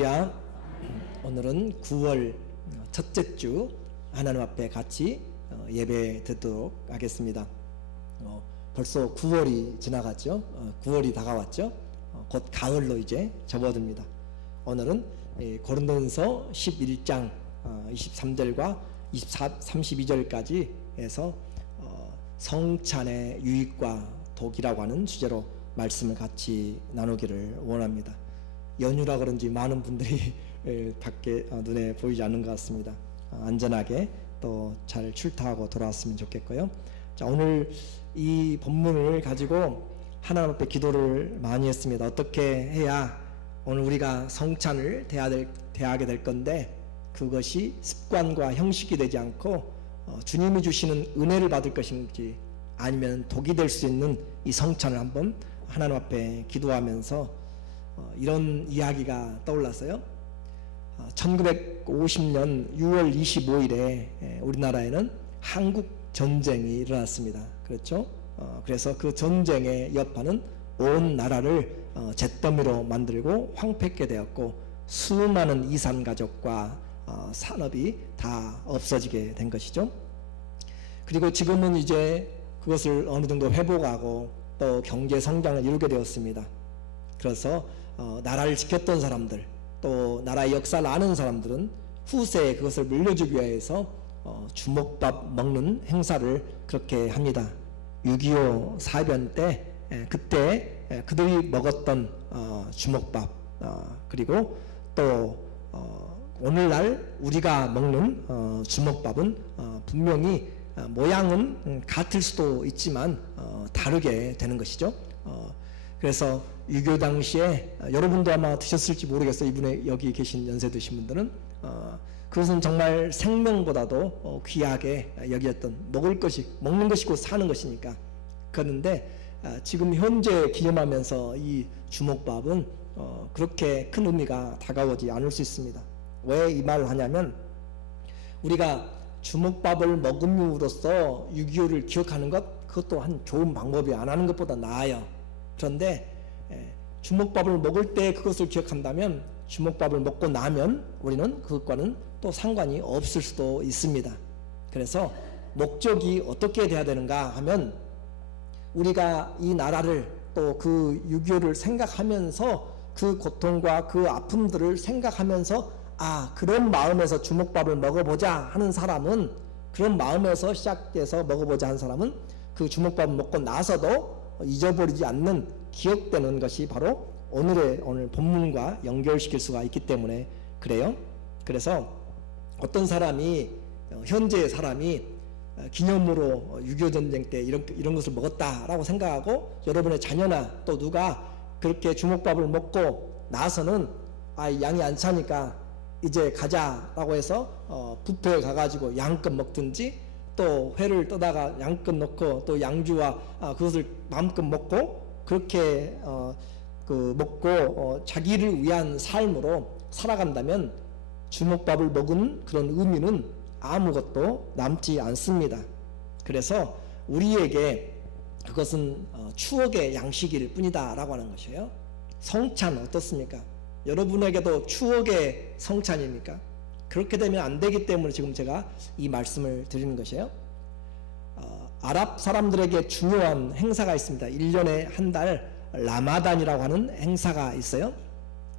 할렐루야. 오늘은 9월 첫째 주 하나님 앞에 같이 예배 드리도록 하겠습니다. 벌써 9월이 지나갔죠. 9월이 다가왔죠. 곧 가을로 이제 접어듭니다. 오늘은 고린도전서 11장 23절과 32절까지 해서 성찬의 유익과 독이라고 하는 주제로 말씀을 같이 나누기를 원합니다. 연휴라 그런지 많은 분들이 밖에 눈에 보이지 않는 것 같습니다. 안전하게 또 잘 출타하고 돌아왔으면 좋겠고요. 자, 오늘 이 본문을 가지고 하나님 앞에 기도를 많이 했습니다. 어떻게 해야 오늘 우리가 성찬을 대하게 될 건데 그것이 습관과 형식이 되지 않고 주님이 주시는 은혜를 받을 것인지 아니면 독이 될 수 있는 이 성찬을 한번 하나님 앞에 기도하면서 이런 이야기가 떠올랐어요. 1950년 6월 25일에 우리나라에는 한국 전쟁이 일어났습니다. 그렇죠? 그래서 그 전쟁의 여파는 온 나라를 잿더미로 만들고 황폐케 되었고 수많은 이산 가족과 산업이 다 없어지게 된 것이죠. 그리고 지금은 이제 그것을 어느 정도 회복하고 또 경제 성장을 이루게 되었습니다. 그래서 나라를 지켰던 사람들 또 나라의 역사를 아는 사람들은 후세에 그것을 물려주기 위해서 주먹밥 먹는 행사를 그렇게 합니다. 6.25 사변 때 그때 그들이 먹었던 주먹밥 그리고 또 오늘날 우리가 먹는 주먹밥은 분명히 모양은 같을 수도 있지만 다르게 되는 것이죠. 그래서 6.25 당시에 여러분도 아마 드셨을지 모르겠어요. 이분의 여기 계신 연세 드신 분들은 그것은 정말 생명보다도 귀하게 여겼던 먹는 것이고 사는 것이니까. 그런데 지금 현재 기념하면서 이 주먹밥은 그렇게 큰 의미가 다가오지 않을 수 있습니다. 왜 이 말을 하냐면 우리가 주먹밥을 먹음으로써 6.25를 기억하는 것 그것도 한 좋은 방법이 안 하는 것보다 나아요. 그런데 주먹밥을 먹을 때 그것을 기억한다면 주먹밥을 먹고 나면 우리는 그것과는 또 상관이 없을 수도 있습니다. 그래서 목적이 어떻게 돼야 되는가 하면 우리가 이 나라를 또 그 6.25를 생각하면서 그 고통과 그 아픔들을 생각하면서 그런 마음에서 주먹밥을 먹어보자 하는 사람은 그런 마음에서 시작해서 먹어보자 하는 사람은 그 주먹밥을 먹고 나서도 잊어버리지 않는 기억되는 것이 바로 오늘 본문과 연결시킬 수가 있기 때문에 그래요. 그래서 어떤 사람이 현재의 사람이 기념으로 6.25 전쟁 때 이런 것을 먹었다라고 생각하고 여러분의 자녀나 또 누가 그렇게 주먹밥을 먹고 나서는 양이 안 차니까 이제 가자라고 해서 뷔페에 가가지고 양껏 먹든지 또 회를 떠다가 양껏 넣고 또 양주와 그것을 마음껏 먹고 그렇게 먹고 자기를 위한 삶으로 살아간다면 주먹밥을 먹은 그런 의미는 아무것도 남지 않습니다. 그래서 우리에게 그것은 추억의 양식일 뿐이다 라고 하는 것이에요. 성찬 어떻습니까? 여러분에게도 추억의 성찬입니까? 그렇게 되면 안 되기 때문에 지금 제가 이 말씀을 드리는 것이에요. 아랍 사람들에게 중요한 행사가 있습니다. 1년에 한 달 라마단이라고 하는 행사가 있어요.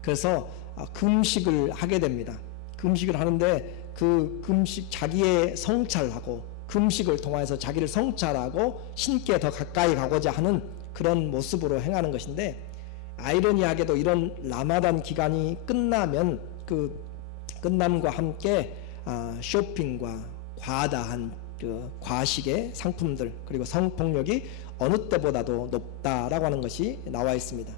그래서 금식을 하게 됩니다. 금식을 하는데 그 금식 자기의 성찰하고 금식을 통해서 자기를 성찰하고 신께 더 가까이 가고자 하는 그런 모습으로 행하는 것인데 아이러니하게도 이런 라마단 기간이 끝나면 그 끝남과 함께 쇼핑과 과다한 그 과식의 상품들 그리고 성폭력이 어느 때보다도 높다라고 하는 것이 나와 있습니다.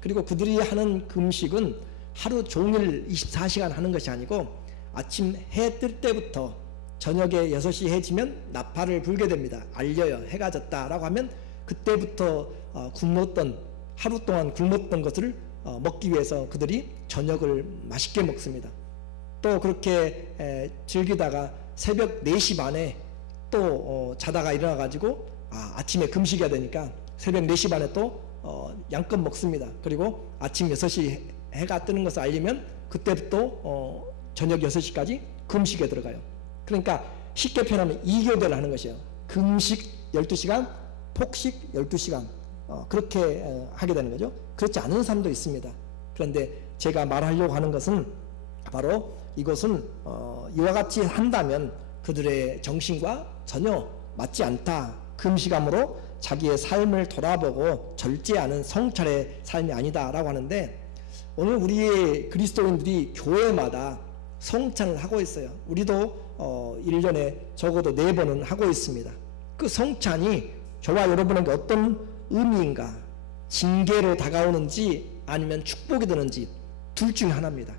그리고 그들이 하는 금식은 하루 종일 24시간 하는 것이 아니고 아침 해 뜰 때부터 저녁에 6시 해 지면 나팔을 불게 됩니다. 알려요. 해가 졌다라고 하면 그때부터 하루 동안 굶었던 것을 먹기 위해서 그들이 저녁을 맛있게 먹습니다. 또 그렇게 즐기다가 새벽 4시 반에 또 자다가 일어나가지고 아침에 금식해야 되니까 새벽 4시 반에 또 양껏 먹습니다. 그리고 아침 6시 해가 뜨는 것을 알리면 그때부터 저녁 6시까지 금식에 들어가요. 그러니까 쉽게 표현하면 2교대를 하는 것이에요. 금식 12시간, 폭식 12시간 그렇게 하게 되는 거죠. 그렇지 않은 사람도 있습니다. 그런데 제가 말하려고 하는 것은 바로 이것은 이와 같이 한다면 그들의 정신과 전혀 맞지 않다. 금식함으로 자기의 삶을 돌아보고 절제하는 성찰의 삶이 아니다라고 하는데, 오늘 우리의 그리스도인들이 교회마다 성찬을 하고 있어요. 우리도 1년에 적어도 4번은 하고 있습니다. 그 성찬이 저와 여러분에게 어떤 의미인가, 징계로 다가오는지 아니면 축복이 되는지 둘 중에 하나입니다.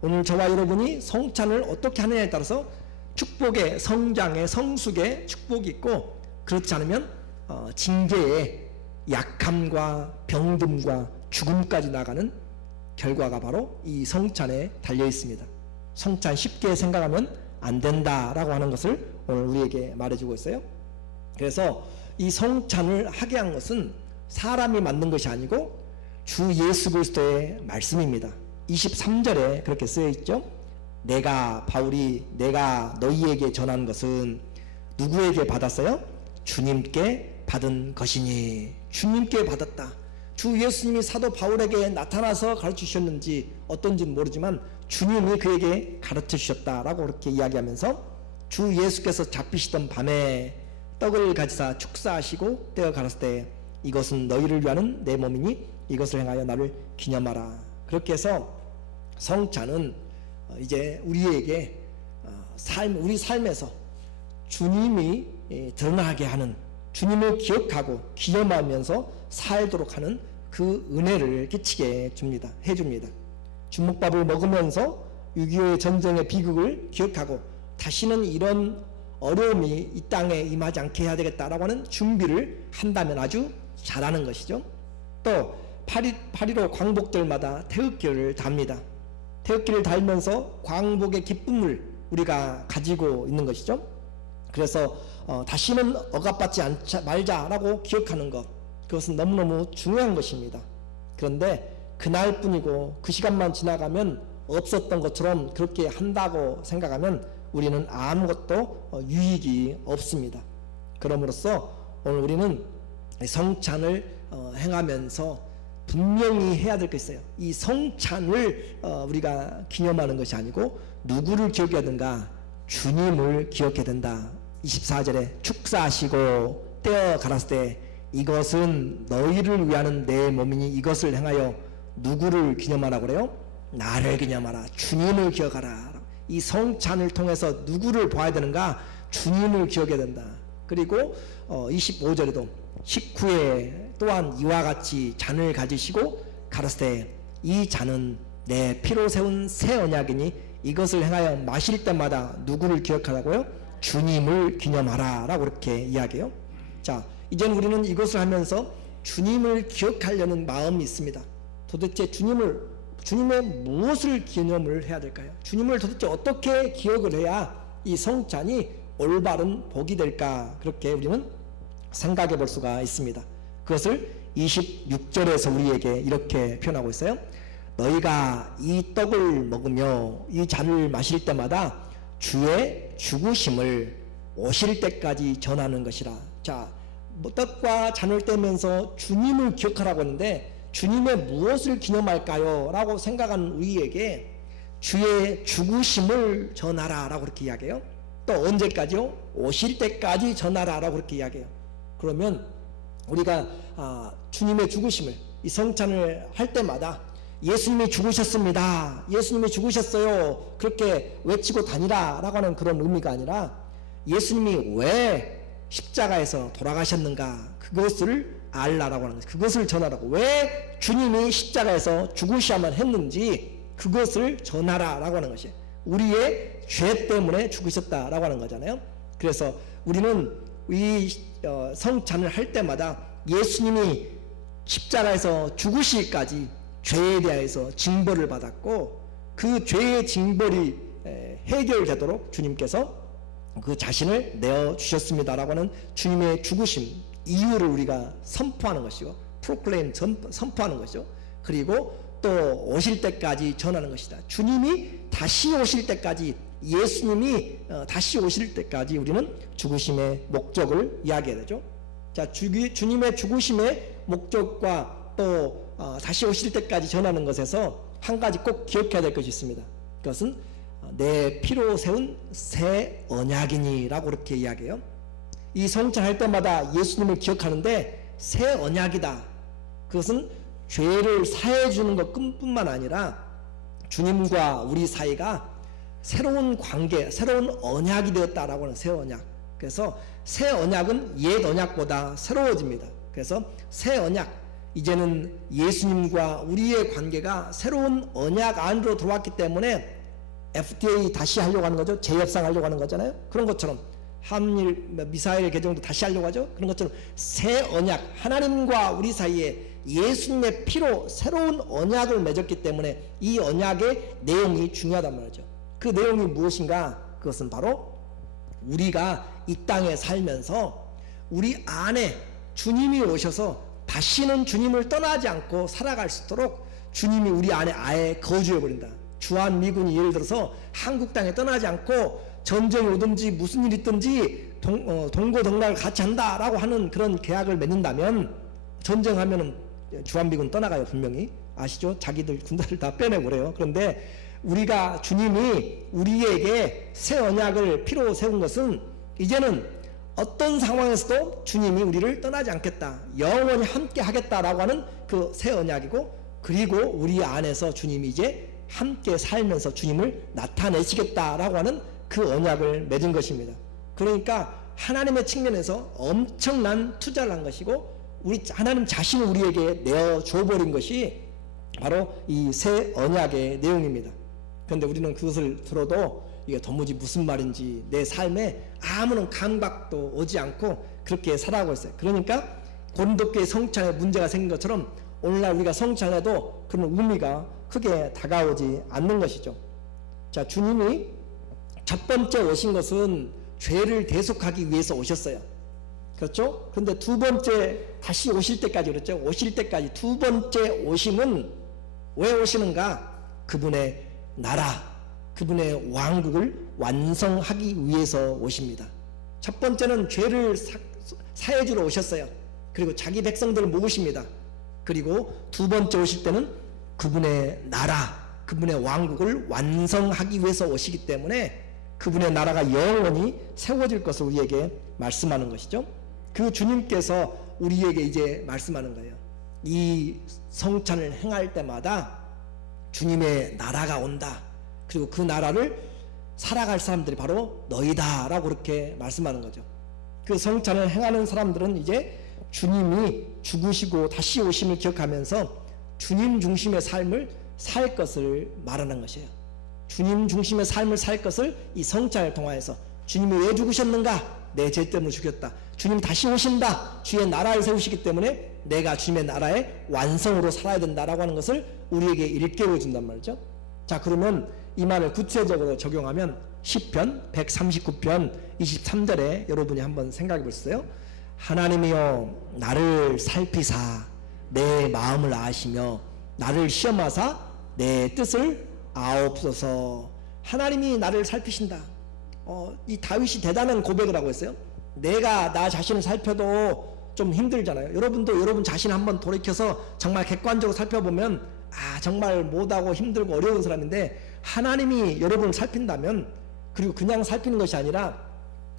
오늘 저와 여러분이 성찬을 어떻게 하느냐에 따라서 축복의, 성장의, 성숙의 축복이 있고, 그렇지 않으면 징계의 약함과 병듦과 죽음까지 나가는 결과가 바로 이 성찬에 달려 있습니다. 성찬 쉽게 생각하면 안 된다라고 하는 것을 오늘 우리에게 말해주고 있어요. 그래서 이 성찬을 하게 한 것은 사람이 만든 것이 아니고 주 예수 그리스도의 말씀입니다. 23절에 그렇게 쓰여 있죠. 내가 바울이 내가 너희에게 전한 것은 누구에게 받았어요? 주님께 받은 것이니. 주님께 받았다. 주 예수님이 사도 바울에게 나타나서 가르쳐 주셨는지 어떤지는 모르지만 주님이 그에게 가르쳐 주셨다라고 그렇게 이야기하면서, 주 예수께서 잡히시던 밤에 떡을 가지사 축사하시고 떼어 가랐을 때 이것은 너희를 위하는 내 몸이니 이것을 행하여 나를 기념하라. 그렇게 해서 성찬은 이제 우리에게 우리 삶에서 주님이 드러나게 하는, 주님을 기억하고 기념하면서 살도록 하는 그 은혜를 끼치게 해줍니다. 주먹밥을 먹으면서 6.25의 전쟁의 비극을 기억하고 다시는 이런 어려움이 이 땅에 임하지 않게 해야 되겠다라고 하는 준비를 한다면 아주 잘하는 것이죠. 또 8.15 광복절마다 태극기를 답니다. 태극기를 달면서 광복의 기쁨을 우리가 가지고 있는 것이죠. 그래서 다시는 억압받지 말자라고 기억하는 것, 그것은 너무너무 중요한 것입니다. 그런데 그날뿐이고 그 시간만 지나가면 없었던 것처럼 그렇게 한다고 생각하면 우리는 아무것도 유익이 없습니다. 그럼으로써 오늘 우리는 성찬을 행하면서 분명히 해야 될 게 있어요. 이 성찬을 우리가 기념하는 것이 아니고 누구를 기억해야 되는가? 주님을 기억해야 된다. 24절에 축사하시고 떼어 가랐을 때 이것은 너희를 위하는 내 몸이니 이것을 행하여 누구를 기념하라고 그래요? 나를 기념하라. 주님을 기억하라. 이 성찬을 통해서 누구를 봐야 되는가? 주님을 기억해야 된다. 그리고 25절에도 식후에 또한 이와 같이 잔을 가지시고 가라사대 때 이 잔은 내 피로 세운 새 언약이니 이것을 행하여 마실 때마다 누구를 기억하라고요? 주님을 기념하라 라고 이렇게 이야기해요. 자, 이제는 우리는 이것을 하면서 주님을 기억하려는 마음이 있습니다. 도대체 주님의 무엇을 기념을 해야 될까요? 주님을 도대체 어떻게 기억을 해야 이 성찬이 올바른 복이 될까? 그렇게 우리는 생각해 볼 수가 있습니다. 그것을 26절에서 우리에게 이렇게 표현하고 있어요. 너희가 이 떡을 먹으며 이 잔을 마실 때마다 주의 죽으심을 오실 때까지 전하는 것이라. 자, 떡과 잔을 떼면서 주님을 기억하라고 하는데 주님의 무엇을 기념할까요? 라고 생각하는 우리에게 주의 죽으심을 전하라 라고 그렇게 이야기해요. 또 언제까지요? 오실 때까지 전하라 라고 그렇게 이야기해요. 그러면 우리가 주님의 죽으심을, 이 성찬을 할 때마다 예수님이 죽으셨습니다, 예수님이 죽으셨어요, 그렇게 외치고 다니라 라고 하는 그런 의미가 아니라 예수님이 왜 십자가에서 돌아가셨는가, 그것을 알라라고 하는 거죠. 그것을 전하라고. 왜 주님이 십자가에서 죽으셔야만 했는지 그것을 전하라라고 하는 것이에요. 우리의 죄 때문에 죽으셨다라고 하는 거잖아요. 그래서 우리는 이 성찬을 할 때마다 예수님이 십자가에서 죽으시기까지 죄에 대해서 징벌을 받았고 그 죄의 징벌이 해결되도록 주님께서 그 자신을 내어주셨습니다라고 하는 주님의 죽으심 이유를 우리가 선포하는 것이고 프로클레임 선포하는 것이죠. 그리고 또 오실 때까지 전하는 것이다. 주님이 다시 오실 때까지, 예수님이 다시 오실 때까지 우리는 죽으심의 목적을 이야기해야 되죠. 자, 주님의 죽으심의 목적과 또 다시 오실 때까지 전하는 것에서 한 가지 꼭 기억해야 될 것이 있습니다. 그것은 내 피로 세운 새 언약이니라고 그렇게 이야기해요. 이 성찬할 때마다 예수님을 기억하는데 새 언약이다. 그것은 죄를 사해 주는 것뿐만 아니라 주님과 우리 사이가 새로운 관계, 새로운 언약이 되었다라고 하는 새 언약. 그래서 새 언약은 옛 언약보다 새로워집니다. 그래서 새 언약, 이제는 예수님과 우리의 관계가 새로운 언약 안으로 들어왔기 때문에 FTA 다시 하려고 하는 거죠. 재협상하려고 하는 거잖아요. 그런 것처럼 한일 미사일 개정도 다시 하려고 하죠. 그런 것처럼 새 언약, 하나님과 우리 사이에 예수님의 피로 새로운 언약을 맺었기 때문에 이 언약의 내용이 중요하단 말이죠. 그 내용이 무엇인가? 그것은 바로 우리가 이 땅에 살면서 우리 안에 주님이 오셔서 다시는 주님을 떠나지 않고 살아갈 수 있도록 주님이 우리 안에 아예 거주해 버린다. 주한미군이 예를 들어서 한국 땅에 떠나지 않고 전쟁이 오든지 무슨 일이 있든지 동고동락을 같이 한다라고 하는 그런 계약을 맺는다면, 전쟁하면은 주한미군 떠나가요. 분명히 아시죠? 자기들 군대를 다 빼내고 그래요. 그런데 우리가 주님이 우리에게 새 언약을 피로 세운 것은 이제는 어떤 상황에서도 주님이 우리를 떠나지 않겠다, 영원히 함께 하겠다라고 하는 그 새 언약이고, 그리고 우리 안에서 주님이 이제 함께 살면서 주님을 나타내시겠다라고 하는 그 언약을 맺은 것입니다. 그러니까 하나님의 측면에서 엄청난 투자를 한 것이고, 우리 하나님 자신을 우리에게 내어줘 버린 것이 바로 이 새 언약의 내용입니다. 그런데 우리는 그것을 들어도 이게 도무지 무슨 말인지 내 삶에 아무런 감각도 오지 않고 그렇게 살아가고 있어요. 그러니까 고린도교회 성찬에 문제가 생긴 것처럼 오늘날 우리가 성찬해도 그런 의미가 크게 다가오지 않는 것이죠. 자, 주님이 첫 번째 오신 것은 죄를 대속하기 위해서 오셨어요. 그렇죠? 그런데 두 번째 다시 오실 때까지 그랬죠. 오실 때까지 두 번째 오심은 왜 오시는가? 그분의 나라, 그분의 왕국을 완성하기 위해서 오십니다. 첫 번째는 죄를 사해 주러 오셨어요. 그리고 자기 백성들을 모으십니다. 그리고 두 번째 오실 때는 그분의 나라, 그분의 왕국을 완성하기 위해서 오시기 때문에 그분의 나라가 영원히 세워질 것을 우리에게 말씀하는 것이죠. 그 주님께서 우리에게 이제 말씀하는 거예요. 이 성찬을 행할 때마다 주님의 나라가 온다. 그리고 그 나라를 살아갈 사람들이 바로 너희다라고 그렇게 말씀하는 거죠. 그 성찬을 행하는 사람들은 이제 주님이 죽으시고 다시 오심을 기억하면서 주님 중심의 삶을 살 것을 말하는 것이에요. 주님 중심의 삶을 살 것을 이 성찬을 통하여서, 주님이 왜 죽으셨는가? 내 죄 때문에 죽였다. 주님 다시 오신다. 주의 나라를 세우시기 때문에 내가 주님의 나라의 완성으로 살아야 된다라고 하는 것을 우리에게 일깨워 준단 말이죠. 자, 그러면 이 말을 구체적으로 적용하면 시편 139편 23절에 여러분이 한번 생각해 보세요. 하나님이여 나를 살피사 내 마음을 아시며 나를 시험하사 내 뜻을 아옵소서. 하나님이 나를 살피신다. 이 다윗이 대단한 고백을 하고 있어요. 내가 나 자신을 살펴도 좀 힘들잖아요. 여러분도 여러분 자신 한번 돌이켜서 정말 객관적으로 살펴보면 정말 못하고 힘들고 어려운 사람인데, 하나님이 여러분을 살핀다면, 그리고 그냥 살피는 것이 아니라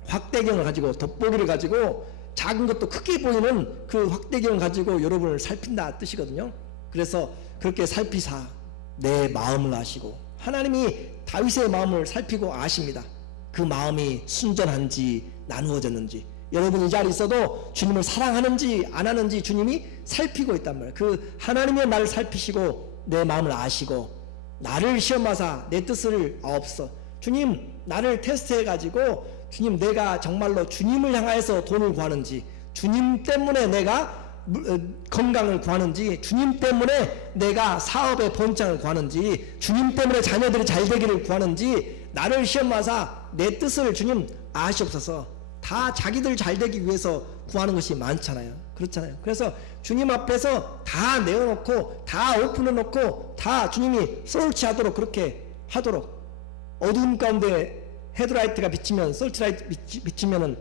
확대경을 가지고, 돋보기를 가지고 작은 것도 크게 보이는 그 확대경을 가지고 여러분을 살핀다 뜻이거든요. 그래서 그렇게 살피사 내 마음을 아시고, 하나님이 다윗의 마음을 살피고 아십니다. 그 마음이 순전한지 나누어졌는지, 여러분이 이 자리에 있어도 주님을 사랑하는지 안 하는지 주님이 살피고 있단 말이에요. 그 하나님의 나를 살피시고 내 마음을 아시고 나를 시험하사 내 뜻을 아옵소. 주님 나를 테스트해 가지고, 주님 내가 정말로 주님을 향하여서 돈을 구하는지, 주님 때문에 내가 건강을 구하는지, 주님 때문에 내가 사업의 번창을 구하는지, 주님 때문에 자녀들이 잘 되기를 구하는지, 나를 시험하사 내 뜻을 주님 아시옵소서. 다 자기들 잘 되기 위해서 구하는 것이 많잖아요. 그렇잖아요. 그래서 주님 앞에서 다 내어놓고 다 오픈해놓고 다 주님이 솔치하도록 그렇게 하도록, 어두운 가운데 헤드라이트가 비치면 솔치라이트 비치면은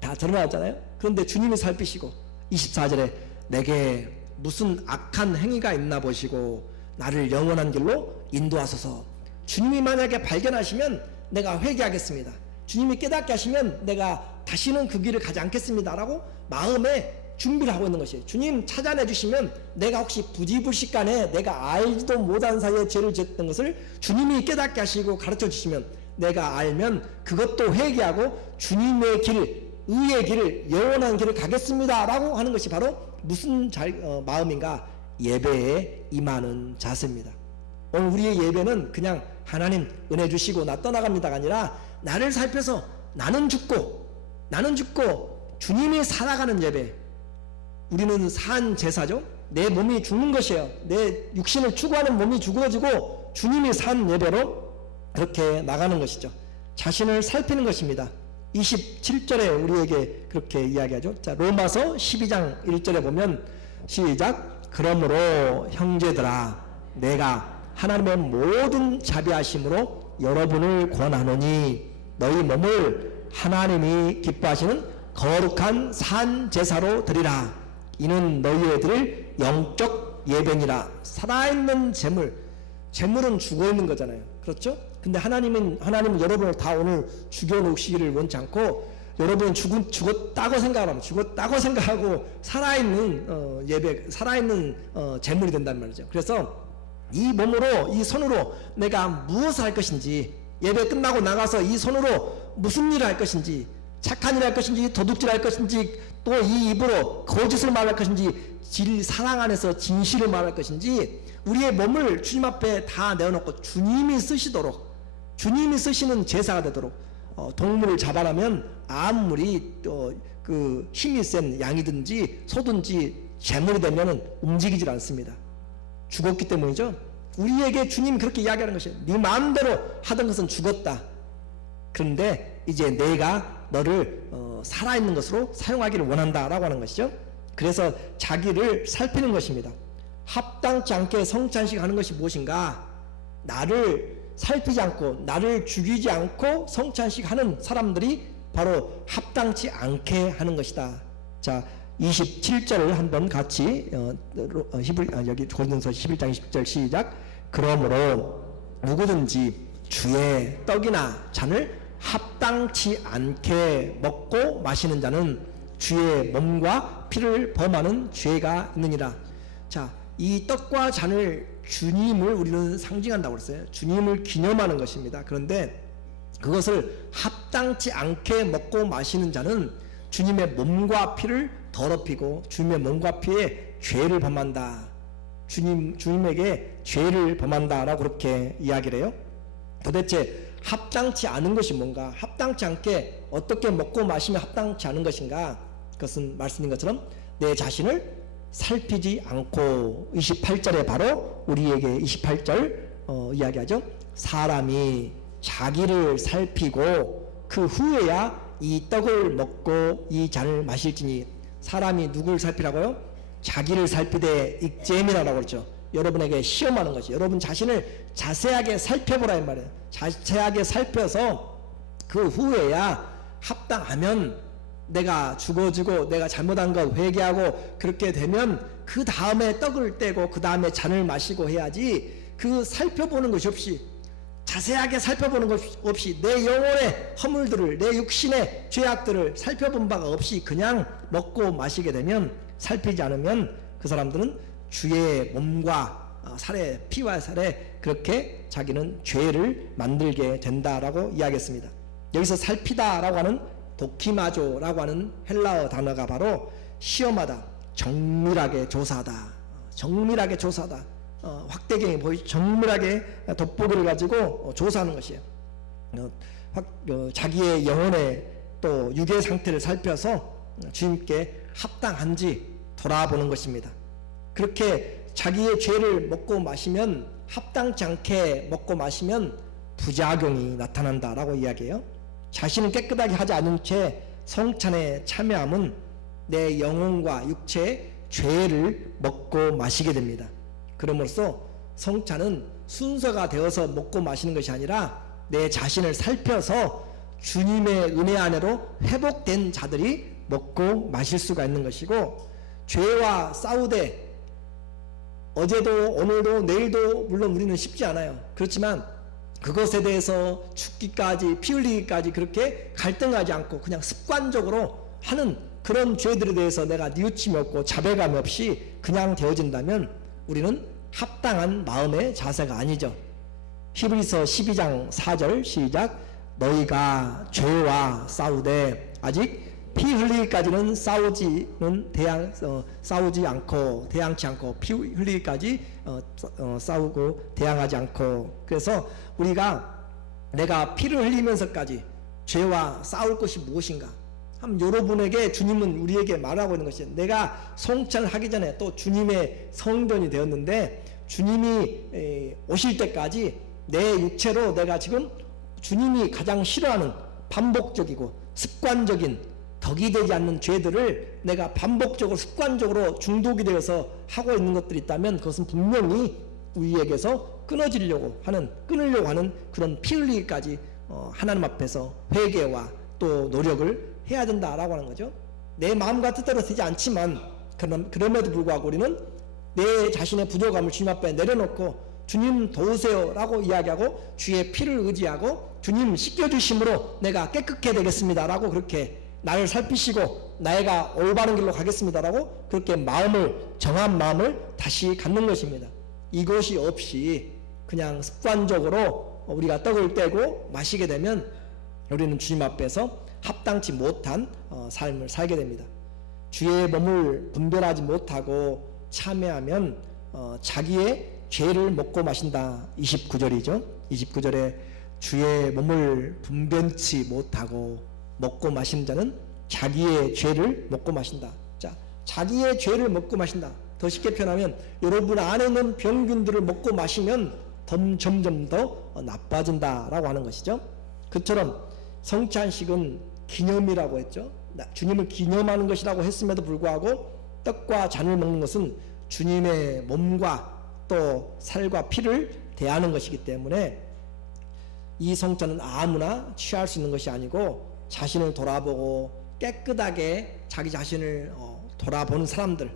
다 드러나잖아요. 그런데 주님이 살피시고 24절에 내게 무슨 악한 행위가 있나 보시고 나를 영원한 길로 인도하소서. 주님이 만약에 발견하시면 내가 회개하겠습니다. 주님이 깨닫게 하시면 내가 다시는 그 길을 가지 않겠습니다 라고 마음에 준비를 하고 있는 것이에요. 주님 찾아내 주시면 내가 혹시 부지불식간에 내가 알지도 못한 사이에 죄를 지었던 것을 주님이 깨닫게 하시고 가르쳐 주시면 내가 알면 그것도 회개하고 주님의 길, 의의 길을, 영원한 길을 가겠습니다 라고 하는 것이 바로 무슨 마음인가? 예배에 임하는 자세입니다. 오늘 우리의 예배는 그냥 하나님 은혜 주시고 나 떠나갑니다가 아니라 나를 살펴서 나는 죽고 주님이 살아가는 예배. 우리는 산 제사죠. 내 몸이 죽는 것이에요. 내 육신을 추구하는 몸이 죽어지고 주님이 산 예배로 그렇게 나가는 것이죠. 자신을 살피는 것입니다. 27절에 우리에게 그렇게 이야기하죠. 자, 로마서 12장 1절에 보면 시작. 그러므로 형제들아 내가 하나님의 모든 자비하심으로 여러분을 권하노니 너희 몸을 하나님이 기뻐하시는 거룩한 산 제사로 드리라. 이는 너희의 드릴 영적 예배니라. 살아있는 재물은 죽어있는 거잖아요. 그렇죠? 근데 하나님은 여러분을 다 오늘 죽여놓으시기를 원치 않고 여러분은 죽었다고 생각하면 죽었다고 생각하고 살아있는 예배, 살아있는 재물이 된단 말이죠. 그래서 이 몸으로, 이 손으로 내가 무엇을 할 것인지, 예배 끝나고 나가서 이 손으로 무슨 일을 할 것인지, 착한 일을 할 것인지, 도둑질 할 것인지, 또 이 입으로 거짓을 말할 것인지, 사랑 안에서 진실을 말할 것인지, 우리의 몸을 주님 앞에 다 내어놓고 주님이 쓰시도록, 주님이 쓰시는 제사가 되도록, 동물을 잡아라면 아무리 그 힘이 센 양이든지 소든지 재물이 되면은 움직이질 않습니다. 죽었기 때문이죠. 우리에게 주님이 그렇게 이야기하는 것이에요. 네 마음대로 하던 것은 죽었다. 그런데 이제 내가 너를 살아있는 것으로 사용하기를 원한다라고 하는 것이죠. 그래서 자기를 살피는 것입니다. 합당치 않게 성찬식 하는 것이 무엇인가? 나를 살피지 않고 나를 죽이지 않고 성찬식 하는 사람들이 바로 합당치 않게 하는 것이다. 자, 27절을 한번 같이 여기 고린도서 11장 20절 시작. 그러므로 누구든지 주의 떡이나 잔을 합당치 않게 먹고 마시는 자는 주의 몸과 피를 범하는 죄가 있느니라. 자, 이 떡과 잔을 주님을 우리는 상징한다고 그랬어요. 주님을 기념하는 것입니다. 그런데 그것을 합당치 않게 먹고 마시는 자는 주님의 몸과 피를 더럽히고 주님의 몸과 피에 죄를 범한다. 주님에게 죄를 범한다라고 그렇게 이야기를 해요. 도대체 합당치 않은 것이 뭔가? 합당치 않게 어떻게 먹고 마시면 합당치 않은 것인가? 그것은 말씀인 것처럼 내 자신을 살피지 않고 28절에 바로 우리에게 28절 이야기하죠. 사람이 자기를 살피고 그 후에야 이 떡을 먹고 이 잔을 마실지니. 사람이 누구를 살피라고요? 자기를 살피되 익제미라고 그러죠. 여러분에게 시험하는 것이, 여러분 자신을 자세하게 살펴보라 이 말이에요. 자세하게 살펴서 그 후에야 합당하면 내가 죽어지고 내가 잘못한 것 회개하고 그렇게 되면 그 다음에 떡을 떼고 그 다음에 잔을 마시고 해야지, 그 살펴보는 것이 없이, 자세하게 살펴보는 것 없이 내 영혼의 허물들을, 내 육신의 죄악들을 살펴본 바가 없이 그냥 먹고 마시게 되면, 살피지 않으면 그 사람들은 주의 몸과 살에, 피와 살에 그렇게 자기는 죄를 만들게 된다라고 이야기했습니다. 여기서 살피다라고 하는 도키마조라고 하는 헬라어 단어가 바로 시험하다, 정밀하게 조사하다, 정밀하게 조사하다. 확대경이 보이죠. 정밀하게 돋보기를 가지고 조사하는 것이에요. 자기의 영혼의 또 육의 상태를 살펴서 주님께 합당한지 돌아보는 것입니다. 그렇게 자기의 죄를 먹고 마시면, 합당치 않게 먹고 마시면 부작용이 나타난다라고 이야기해요. 자신은 깨끗하게 하지 않은 채 성찬에 참여함은 내 영혼과 육체의 죄를 먹고 마시게 됩니다. 그럼으로써 성찬은 순서가 되어서 먹고 마시는 것이 아니라 내 자신을 살펴서 주님의 은혜 안으로 회복된 자들이 먹고 마실 수가 있는 것이고, 죄와 싸우되 어제도 오늘도 내일도 물론 우리는 쉽지 않아요. 그렇지만 그것에 대해서 죽기까지 피 흘리기까지 그렇게 갈등하지 않고 그냥 습관적으로 하는 그런 죄들에 대해서 내가 뉘우침이 없고 자배감이 없이 그냥 되어진다면 우리는 합당한 마음의 자세가 아니죠. 히브리서 12장 4절 시작. 너희가 죄와 싸우되 아직 피 흘리기까지는 싸우지 않고 대항치 않고 피 흘리기까지 싸우고 대항하지 않고. 그래서 우리가 내가 피를 흘리면서까지 죄와 싸울 것이 무엇인가? 여러분에게 주님은 우리에게 말하고 있는 것이, 내가 성찬을 하기 전에 또 주님의 성전이 되었는데 주님이 오실 때까지 내 육체로 내가 지금 주님이 가장 싫어하는 반복적이고 습관적인 덕이 되지 않는 죄들을 내가 반복적으로 습관적으로 중독이 되어서 하고 있는 것들이 있다면 그것은 분명히 우리에게서 끊으려고 하는 그런 피 흘리기까지 하나님 앞에서 회개와 또 노력을 해야 된다라고 하는 거죠. 내 마음과 뜻대로 되지 않지만 그럼에도 불구하고 우리는 내 자신의 부족함을 주님 앞에 내려놓고 주님 도우세요 라고 이야기하고 주의 피를 의지하고 주님 씻겨주심으로 내가 깨끗게 되겠습니다 라고 그렇게 나를 살피시고 내가 올바른 길로 가겠습니다 라고 그렇게 정한 마음을 다시 갖는 것입니다. 이것이 없이 그냥 습관적으로 우리가 떡을 떼고 마시게 되면 우리는 주님 앞에서 합당치 못한 삶을 살게 됩니다. 주의 몸을 분별하지 못하고 참회하면 자기의 죄를 먹고 마신다. 29절이죠. 29절에 주의 몸을 분변치 못하고 먹고 마시는 자는 자기의 죄를 먹고 마신다. 자, 자기의 죄를 먹고 마신다. 더 쉽게 표현하면 여러분 안에 있는 병균들을 먹고 마시면 점점 더 나빠진다라고 하는 것이죠. 그처럼 성찬식은 기념이라고 했죠. 주님을 기념하는 것이라고 했음에도 불구하고 떡과 잔을 먹는 것은 주님의 몸과 또 살과 피를 대하는 것이기 때문에 이 성찬은 아무나 취할 수 있는 것이 아니고 자신을 돌아보고 깨끗하게 자기 자신을 돌아보는 사람들,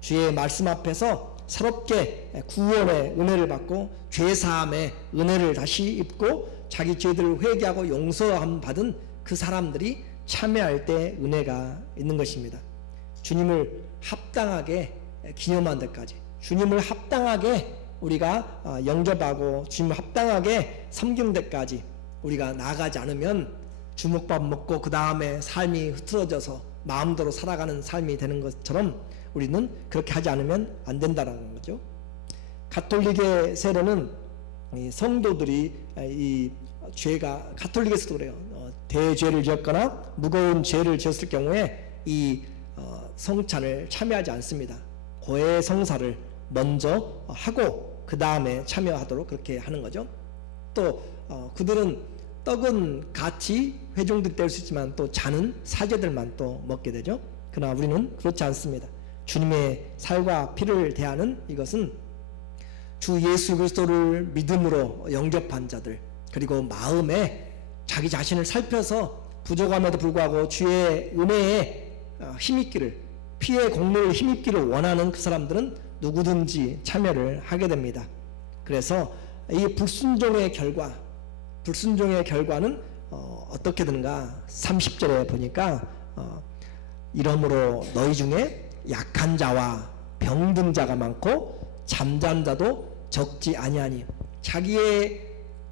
주의 말씀 앞에서 새롭게 구원의 은혜를 받고 죄사함의 은혜를 다시 입고 자기 죄들을 회개하고 용서함 받은 그 사람들이 참여할 때 은혜가 있는 것입니다. 주님을 합당하게 기념한 데까지, 주님을 합당하게 우리가 영접하고 주님을 합당하게 섬기는 데까지 우리가 나아가지 않으면 주먹밥 먹고 그 다음에 삶이 흐트러져서 마음대로 살아가는 삶이 되는 것처럼 우리는 그렇게 하지 않으면 안 된다는 거죠. 가톨릭의 세례는 성도들이 이 죄가, 가톨릭에서도 그래요. 대죄를 지었거나 무거운 죄를 지었을 경우에 이 성찬을 참여하지 않습니다. 고해 성사를 먼저 하고 그 다음에 참여하도록 그렇게 하는 거죠. 또 그들은 떡은 같이 회중들이 뗄 수 있지만 또 잔은 사제들만 또 먹게 되죠. 그러나 우리는 그렇지 않습니다. 주님의 살과 피를 대하는 이것은 주 예수 그리스도를 믿음으로 영접한 자들, 그리고 마음에 자기 자신을 살펴서 부족함에도 불구하고 주의 은혜에 힘입기를, 피의 공로를 힘입기를 원하는 그 사람들은 누구든지 참여를 하게 됩니다. 그래서 이 불순종의 결과는 어떻게 되는가? 30절에 보니까 이러므로 너희 중에 약한 자와 병든 자가 많고 잠잔 자도 적지 아니하니. 자기의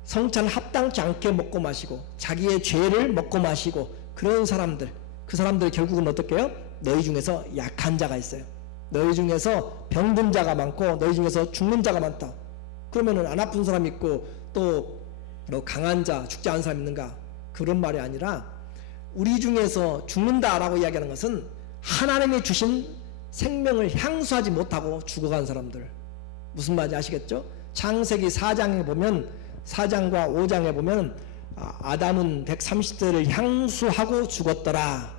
성찬을 합당치 않게 먹고 마시고 자기의 죄를 먹고 마시고 그런 사람들, 그 사람들 결국은 어떻게 해요? 너희 중에서 약한 자가 있어요. 너희 중에서 병든 자가 많고 너희 중에서 죽는 자가 많다. 그러면은 안 아픈 사람 있고 또 너 강한 자, 죽지 않은 사람 있는가? 그런 말이 아니라 우리 중에서 죽는다라고 이야기하는 것은 하나님이 주신 생명을 향수하지 못하고 죽어간 사람들. 무슨 말인지 아시겠죠? 창세기 4장에 보면, 4장과 5장에 보면 아담은 130세를 향수하고 죽었더라.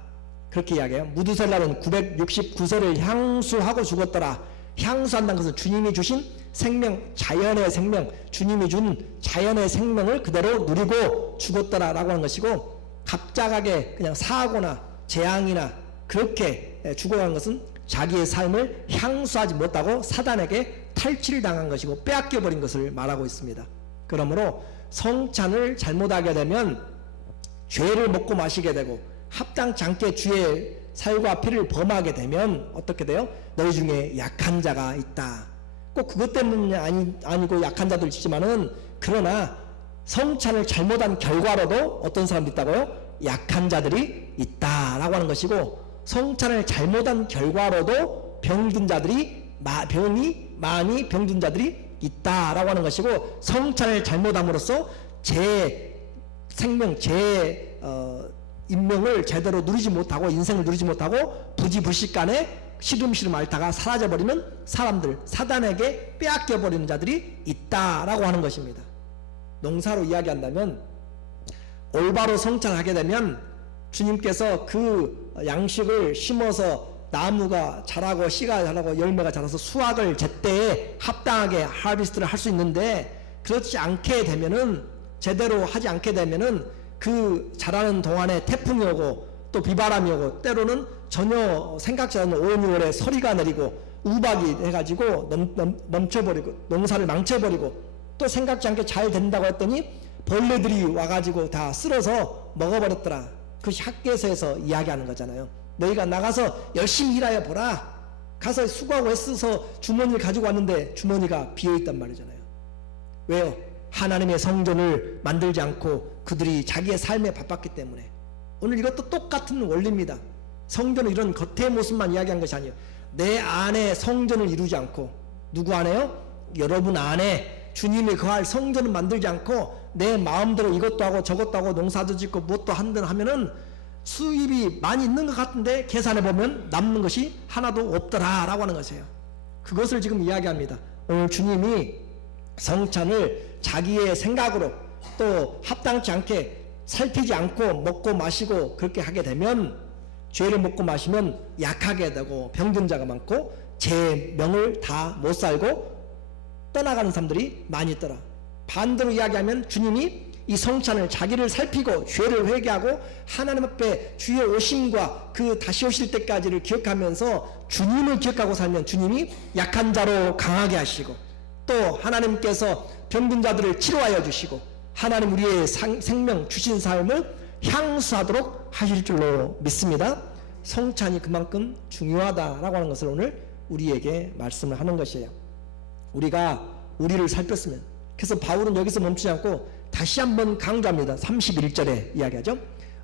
그렇게 이야기해요. 무두셀라는 969세를 향수하고 죽었더라. 향수한다는 것은 주님이 주신 생명, 자연의 생명, 주님이 준 자연의 생명을 그대로 누리고 죽었더라 라고 하는 것이고, 갑작하게 그냥 사고나 재앙이나 그렇게 죽어간 것은 자기의 삶을 향수하지 못하고 사단에게 탈취를 당한 것이고 빼앗겨 버린 것을 말하고 있습니다. 그러므로 성찬을 잘못하게 되면 죄를 먹고 마시게 되고 합당치 않게 주의 살과 피를 범하게 되면 어떻게 돼요? 너희 중에 약한 자가 있다. 꼭 그것 때문이 아니고 약한 자들 있지만은, 그러나 성찬을 잘못한 결과로도 어떤 사람도 있다고요? 약한 자들이 있다라고 하는 것이고, 성찬을 잘못한 결과로도 병든 자들이 많이 병든 자들이 있다라고 하는 것이고, 성찬을 잘못함으로써 제 생명, 제 인명을 제대로 누리지 못하고 인생을 누리지 못하고 부지불식간에 시름시름 앓다가 사라져버리는 사람들, 사단에게 빼앗겨버리는 자들이 있다라고 하는 것입니다. 농사로 이야기한다면 올바로 성찬하게 되면 주님께서 그 양식을 심어서 나무가 자라고 씨가 자라고 열매가 자라서 수확을 제때에 합당하게 하비스트를 할 수 있는데, 그렇지 않게 되면은, 제대로 하지 않게 되면은 그 자라는 동안에 태풍이 오고 또 비바람이 오고 때로는 전혀 생각지 않은 5, 6월에 서리가 내리고 우박이 해가지고 넘쳐버리고 농사를 망쳐버리고, 또 생각지 않게 잘 된다고 했더니 벌레들이 와가지고 다 쓸어서 먹어버렸더라. 그것이 학계서에서 이야기하는 거잖아요. 너희가 나가서 열심히 일하여 보라. 가서 수고하고 애써서 주머니를 가지고 왔는데 주머니가 비어있단 말이잖아요. 왜요? 하나님의 성전을 만들지 않고 그들이 자기의 삶에 바빴기 때문에. 오늘 이것도 똑같은 원리입니다. 성전은 이런 겉의 모습만 이야기한 것이 아니에요. 내 안에 성전을 이루지 않고, 누구 안에요? 여러분 안에 주님이 거할 성전을 만들지 않고 내 마음대로 이것도 하고 저것도 하고 농사도 짓고 무엇도 한든 하면은 수입이 많이 있는 것 같은데 계산해보면 남는 것이 하나도 없더라 라고 하는 것이에요. 그것을 지금 이야기합니다. 오늘 주님이 성찬을 자기의 생각으로 또 합당치 않게 살피지 않고 먹고 마시고 그렇게 하게 되면, 죄를 먹고 마시면 약하게 되고 병든 자가 많고 제 명을 다 못 살고 떠나가는 사람들이 많이 있더라. 반대로 이야기하면 주님이 이 성찬을 자기를 살피고 죄를 회개하고 하나님 앞에 주의 오심과 그 다시 오실 때까지를 기억하면서 주님을 기억하고 살면 주님이 약한 자로 강하게 하시고, 또 하나님께서 병든 자들을 치료하여 주시고 하나님 우리의 생명 주신 삶을 향수하도록 하실 줄로 믿습니다. 성찬이 그만큼 중요하다라고 하는 것을 오늘 우리에게 말씀을 하는 것이에요. 우리가 우리를 살폈으면, 그래서 바울은 여기서 멈추지 않고 다시 한번 강조합니다. 31절에 이야기하죠.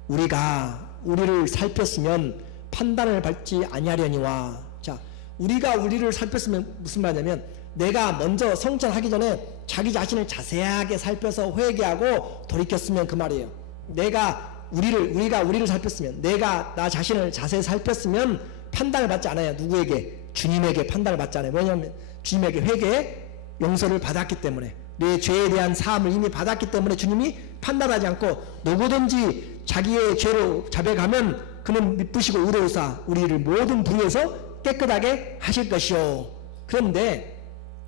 우리가 우리를 살폈으면 판단을 받지 아니하려니와. 자, 우리가 우리를 살폈으면 무슨 말이냐면, 내가 먼저 성찬하기 전에 자기 자신을 자세하게 살펴서 회개하고 돌이켰으면 그 말이에요. 우리가 우리를 살폈으면, 내가 나 자신을 자세히 살폈으면 판단을 받지 않아요. 누구에게? 주님에게 판단을 받지 않아요. 왜냐하면 주님에게 회개의 용서를 받았기 때문에, 내 죄에 대한 사함을 이미 받았기 때문에 주님이 판단하지 않고 누구든지 자기의 죄로 자백하면 그는 미쁘시고 의로우사 우리를 모든 불의에서 깨끗하게 하실 것이요. 그런데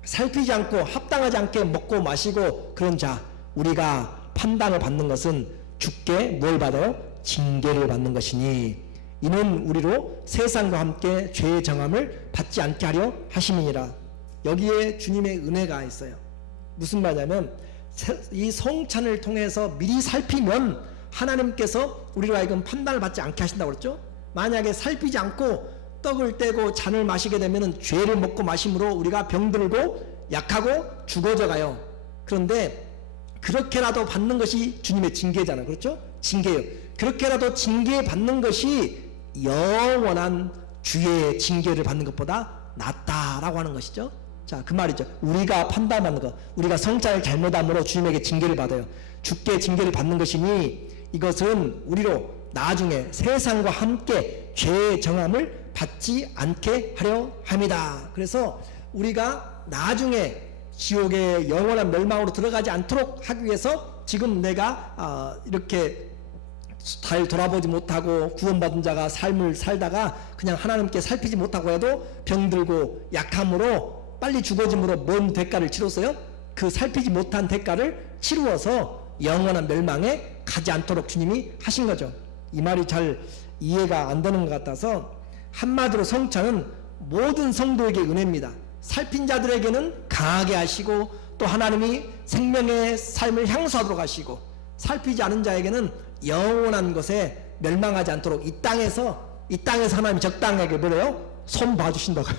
살피지 않고 합당하지 않게 먹고 마시고 그런 자, 우리가 판단을 받는 것은 주께 뭘 받아요? 징계를 받는 것이니, 이는 우리로 세상과 함께 죄의 정함을 받지 않게 하려 하심이니라. 여기에 주님의 은혜가 있어요. 무슨 말이냐면, 이 성찬을 통해서 미리 살피면 하나님께서 우리로 하여금 판단을 받지 않게 하신다고 그랬죠. 만약에 살피지 않고 떡을 떼고 잔을 마시게 되면 죄를 먹고 마심으로 우리가 병들고 약하고 죽어져 가요. 그런데 그렇게라도 받는 것이 주님의 징계잖아요. 그렇죠? 징계예요. 그렇게라도 징계받는 것이 영원한 주의 징계를 받는 것보다 낫다라고 하는 것이죠. 자, 그 말이죠. 우리가 판단하는 것, 우리가 성찬을 잘못함으로 주님에게 징계를 받아요. 주께 징계를 받는 것이니 이것은 우리로 나중에 세상과 함께 죄의 정함을 받지 않게 하려 합니다. 그래서 우리가 나중에 지옥의 영원한 멸망으로 들어가지 않도록 하기 위해서 지금 내가 이렇게 잘 돌아보지 못하고 구원받은 자가 삶을 살다가 그냥 하나님께 살피지 못하고 해도 병들고 약함으로 빨리 죽어짐으로 뭔 대가를 치렀어요? 그 살피지 못한 대가를 치루어서 영원한 멸망에 가지 않도록 주님이 하신 거죠. 이 말이 잘 이해가 안 되는 것 같아서 한마디로 성찬은 모든 성도에게 은혜입니다. 살핀 자들에게는 강하게 하시고 또 하나님이 생명의 삶을 향수하도록 하시고 살피지 않은 자에게는 영원한 것에 멸망하지 않도록 이 땅에서 하나님이 적당하게 뭐래요? 손 봐주신다고요.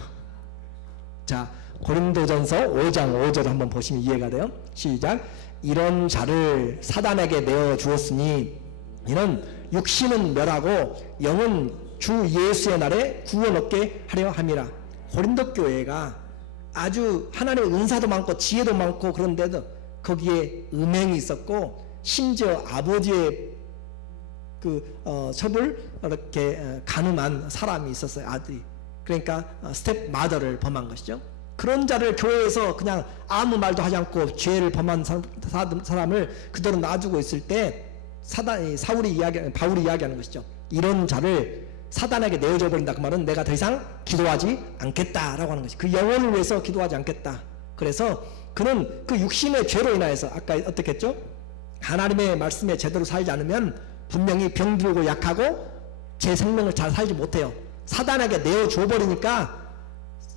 자, 고린도전서 5장 5절 한번 보시면 이해가 돼요. 시작. 이런 자를 사단에게 내어 주었으니 이는 육신은 멸하고 영은 주 예수의 날에 구원 얻게 하려 함이라. 고린도 교회가 아주 하나님의 은사도 많고 지혜도 많고 그런데도 거기에 음행이 있었고 심지어 아버지의 첩을 이렇게 가늠한 사람이 있었어요. 아들이. 그러니까 스텝 마더를 범한 것이죠. 그런 자를 교회에서 그냥 아무 말도 하지 않고 죄를 범한 사람을 그대로 놔두고 있을 때 바울이 이야기하는 것이죠. 이런 자를 사단에게 내어줘 버린다. 그 말은 내가 더 이상 기도하지 않겠다라고 하는 것이. 그 영혼을 위해서 기도하지 않겠다. 그래서 그는 그 육신의 죄로 인하여서 아까 어떻게 했죠? 하나님의 말씀에 제대로 살지 않으면 분명히 병들고 약하고 제 생명을 잘 살지 못해요. 사단에게 내어줘 버리니까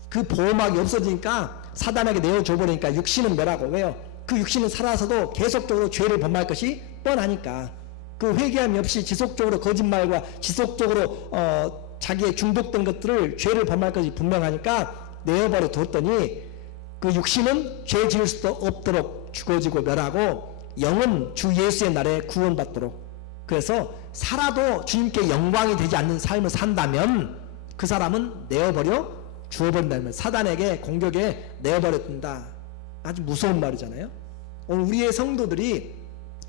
그 보호막이 없어지니까 사단에게 내어줘 버리니까 육신은 멸하고. 왜요? 그 육신은 살아서도 계속적으로 죄를 범할 것이 뻔하니까 그 회개함이 없이 지속적으로 거짓말과 지속적으로 자기의 중독된 것들을 죄를 범할 것이 분명하니까 내어버려 뒀더니 그 육신은 죄 지을 수도 없도록 죽어지고 멸하고 영은 주 예수의 날에 구원받도록. 그래서 살아도 주님께 영광이 되지 않는 삶을 산다면 그 사람은 내어버려 주어버린다면 사단에게 공격에 내어버렸다. 아주 무서운 말이잖아요. 오늘 우리의 성도들이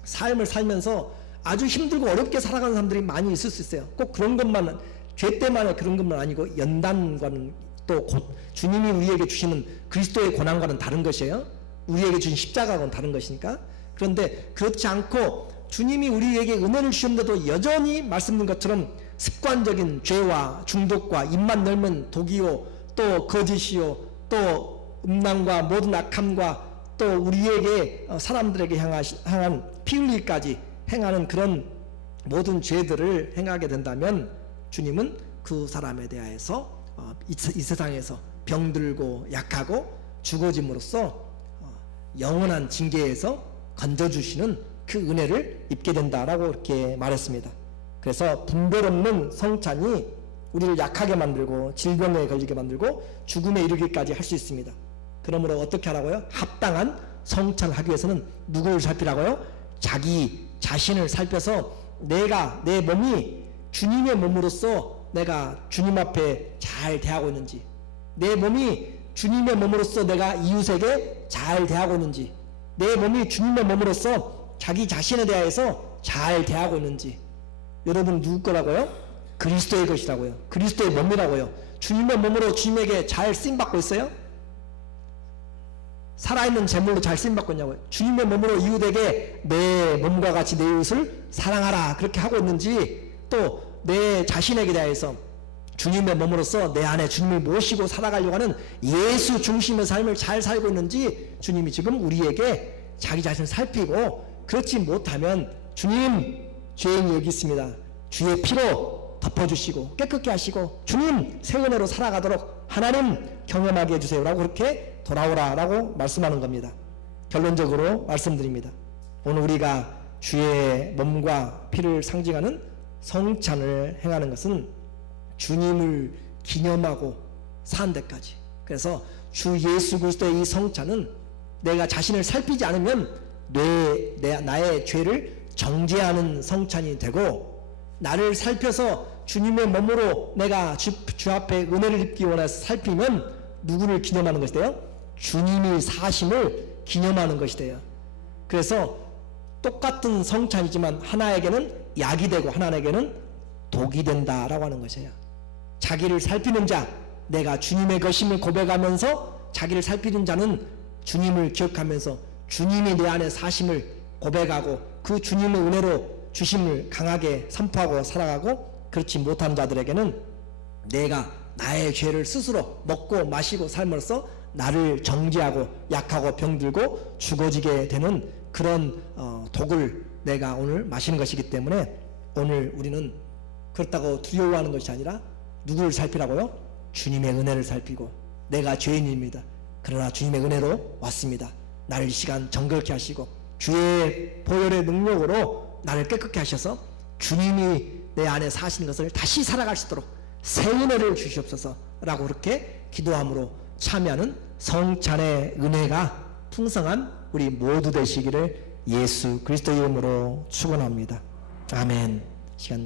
삶을 살면서 아주 힘들고 어렵게 살아가는 사람들이 많이 있을 수 있어요. 꼭 그런 것만 죄 때문에 그런 것만 아니고 연단과는 또 주님이 우리에게 주시는 그리스도의 고난과는 다른 것이에요. 우리에게 주신 십자가와는 다른 것이니까. 그런데 그렇지 않고 주님이 우리에게 은혜를 주셨는데도 여전히 말씀드린 것처럼 습관적인 죄와 중독과 입만 열면 독이요 또 거짓이요 또 음란과 모든 악함과 또 우리에게 사람들에게 향한 피 흘리기까지 행하는 그런 모든 죄들을 행하게 된다면 주님은 그 사람에 대하여서 이 세상에서 병들고 약하고 죽어짐으로써 영원한 징계에서 건져주시는 그 은혜를 입게 된다라고 이렇게 말했습니다. 그래서 분별 없는 성찬이 우리를 약하게 만들고 질병에 걸리게 만들고 죽음에 이르기까지 할 수 있습니다. 그러므로 어떻게 하라고요? 합당한 성찬을 하기 위해서는 누구를 살피라고요? 자기 자신을 살펴서 내 몸이 주님의 몸으로서 내가 주님 앞에 잘 대하고 있는지, 내 몸이 주님의 몸으로서 내가 이웃에게 잘 대하고 있는지, 내 몸이 주님의 몸으로서 자기 자신에 대해서 잘 대하고 있는지. 여러분 누구 거라고요? 그리스도의 것이라고요. 그리스도의 몸이라고요. 주님의 몸으로 주님에게 잘 쓰임받고 있어요? 살아있는 제물로 잘 쓰임받고 있냐고요. 주님의 몸으로 이웃에게 내 몸과 같이 내 이웃을 사랑하라 그렇게 하고 있는지, 또 내 자신에게 대해서 주님의 몸으로서 내 안에 주님을 모시고 살아가려고 하는 예수 중심의 삶을 잘 살고 있는지 주님이 지금 우리에게 자기 자신을 살피고, 그렇지 못하면 주님 죄인이 여기 있습니다. 주의 피로 덮어주시고 깨끗게 하시고 주님 새 은혜로 살아가도록 하나님 경험하게 해주세요 라고 그렇게 돌아오라 라고 말씀하는 겁니다. 결론적으로 말씀드립니다. 오늘 우리가 주의 몸과 피를 상징하는 성찬을 행하는 것은 주님을 기념하고 산 데까지. 그래서 주 예수 그리스도의 이 성찬은 내가 자신을 살피지 않으면 나의 죄를 정죄하는 성찬이 되고, 나를 살펴서 주님의 몸으로 내가 주 앞에 은혜를 입기 원해서 살피면 누구를 기념하는 것이 돼요? 주님이 사심을 기념하는 것이 돼요. 그래서 똑같은 성찬이지만 하나에게는 약이 되고 하나에게는 독이 된다라고 하는 것이에요. 자기를 살피는 자, 내가 주님의 것임을 고백하면서 자기를 살피는 자는 주님을 기억하면서 주님이 내 안에 사심을 고백하고 그 주님의 은혜로 주심을 강하게 선포하고 살아가고, 그렇지 못한 자들에게는 내가 나의 죄를 스스로 먹고 마시고 삶으로써 나를 정죄하고 약하고 병들고 죽어지게 되는 그런 독을 내가 오늘 마시는 것이기 때문에, 오늘 우리는 그렇다고 두려워하는 것이 아니라 누구를 살피라고요? 주님의 은혜를 살피고, 내가 죄인입니다. 그러나 주님의 은혜로 왔습니다. 나를 이 시간 정결케 하시고 주의 보혈의 능력으로 나를 깨끗게 하셔서 주님이 내 안에 사시는 것을 다시 살아갈 수 있도록 새 은혜를 주시옵소서라고 그렇게 기도함으로 참여하는 성찬의 은혜가 풍성한 우리 모두 되시기를 예수 그리스도 이름으로 축원합니다. 아멘. 시간